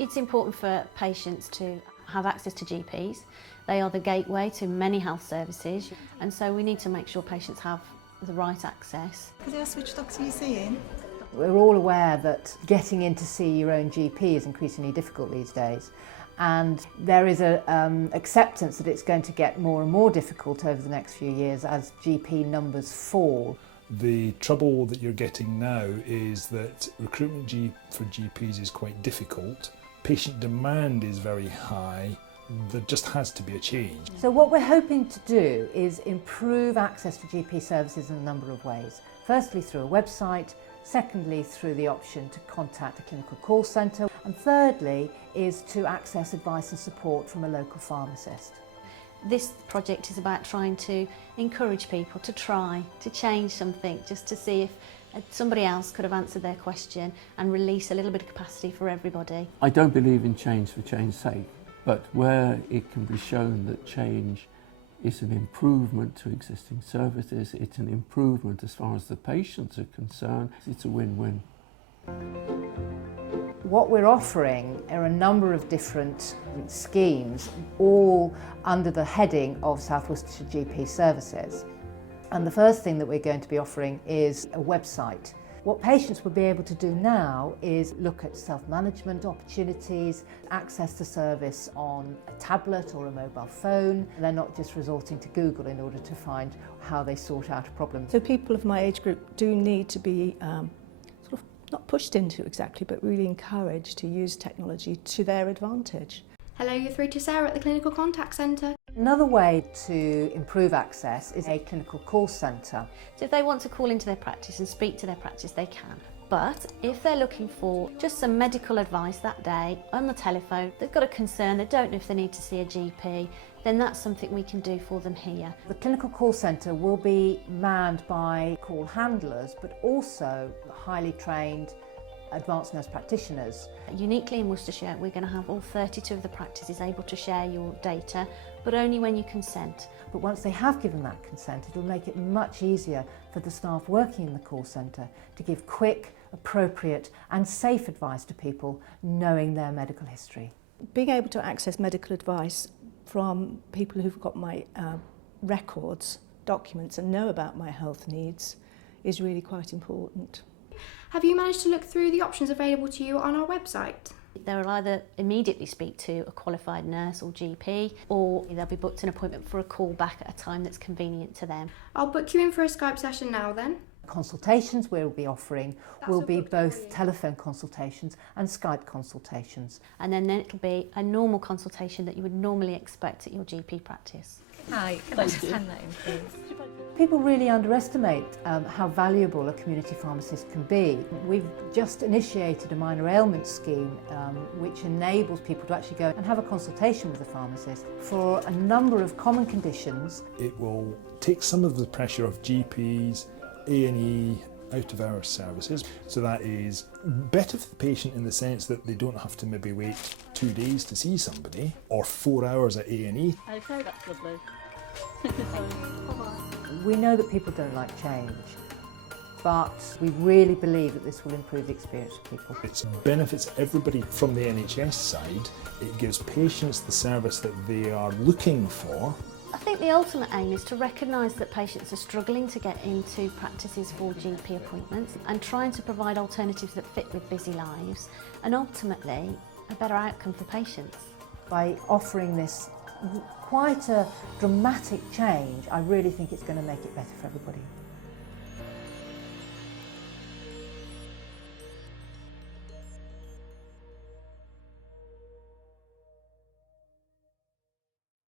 It's important for patients to have access to GPs. They are the gateway to many health services, and so we need to make sure patients have the right access. Could I ask which doctor you're seeing? We're all aware that getting in to see your own GP is increasingly difficult these days, and there is an acceptance that it's going to get more and more difficult over the next few years as GP numbers fall. The trouble that you're getting now is that recruitment for GPs is quite difficult. Patient demand is very high. There just has to be a change. So what we're hoping to do is improve access to GP services in a number of ways. Firstly, through a website. Secondly, through the option to contact a clinical call centre. And thirdly, is to access advice and support from a local pharmacist. This project is about trying to encourage people to try to change something, just to see if somebody else could have answered their question and release a little bit of capacity for everybody. I don't believe in change for change's sake, but where it can be shown that change is an improvement to existing services, it's an improvement as far as the patients are concerned, it's a win-win. What we're offering are a number of different schemes, all under the heading of South Worcestershire GP Services. And the first thing that we're going to be offering is a website. What patients will be able to do now is look at self-management opportunities, access the service on a tablet or a mobile phone. They're not just resorting to Google in order to find how they sort out a problem. So people of my age group do need to be sort of not pushed into exactly, but really encouraged to use technology to their advantage. Hello, you're through to Sarah at the Clinical Contact Centre. Another way to improve access is a clinical call centre. So if they want to call into their practice and speak to their practice, they can. But if they're looking for just some medical advice that day on the telephone, they've got a concern, they don't know if they need to see a GP, then that's something we can do for them here. The clinical call centre will be manned by call handlers, but also highly trained advanced nurse practitioners. Uniquely in Worcestershire, we're going to have all 32 of the practices able to share your data, but only when you consent. But once they have given that consent, it'll make it much easier for the staff working in the call centre to give quick, appropriate and safe advice to people knowing their medical history. Being able to access medical advice from people who've got my records, documents and know about my health needs is really quite important. Have you managed to look through the options available to you on our website? They'll either immediately speak to a qualified nurse or GP, or they'll be booked an appointment for a call back at a time that's convenient to them. I'll book you in for a Skype session now then. Consultations we'll be offering will be both telephone consultations and Skype consultations. And then it'll be a normal consultation that you would normally expect at your GP practice. Hi, can I just hand that in, please? People really underestimate how valuable a community pharmacist can be. We've just initiated a minor ailment scheme which enables people to actually go and have a consultation with a pharmacist for a number of common conditions. It will take some of the pressure off GPs, A&E, out of our services. So that is better for the patient in the sense that they don't have to maybe wait 2 days to see somebody or 4 hours at A&E. Okay, that's lovely. We know that people don't like change, but we really believe that this will improve the experience of people. It benefits everybody from the NHS side. It gives patients the service that they are looking for. I think the ultimate aim is to recognise that patients are struggling to get into practices for GP appointments and trying to provide alternatives that fit with busy lives and ultimately a better outcome for patients. By offering this quite a dramatic change, I really think it's going to make it better for everybody.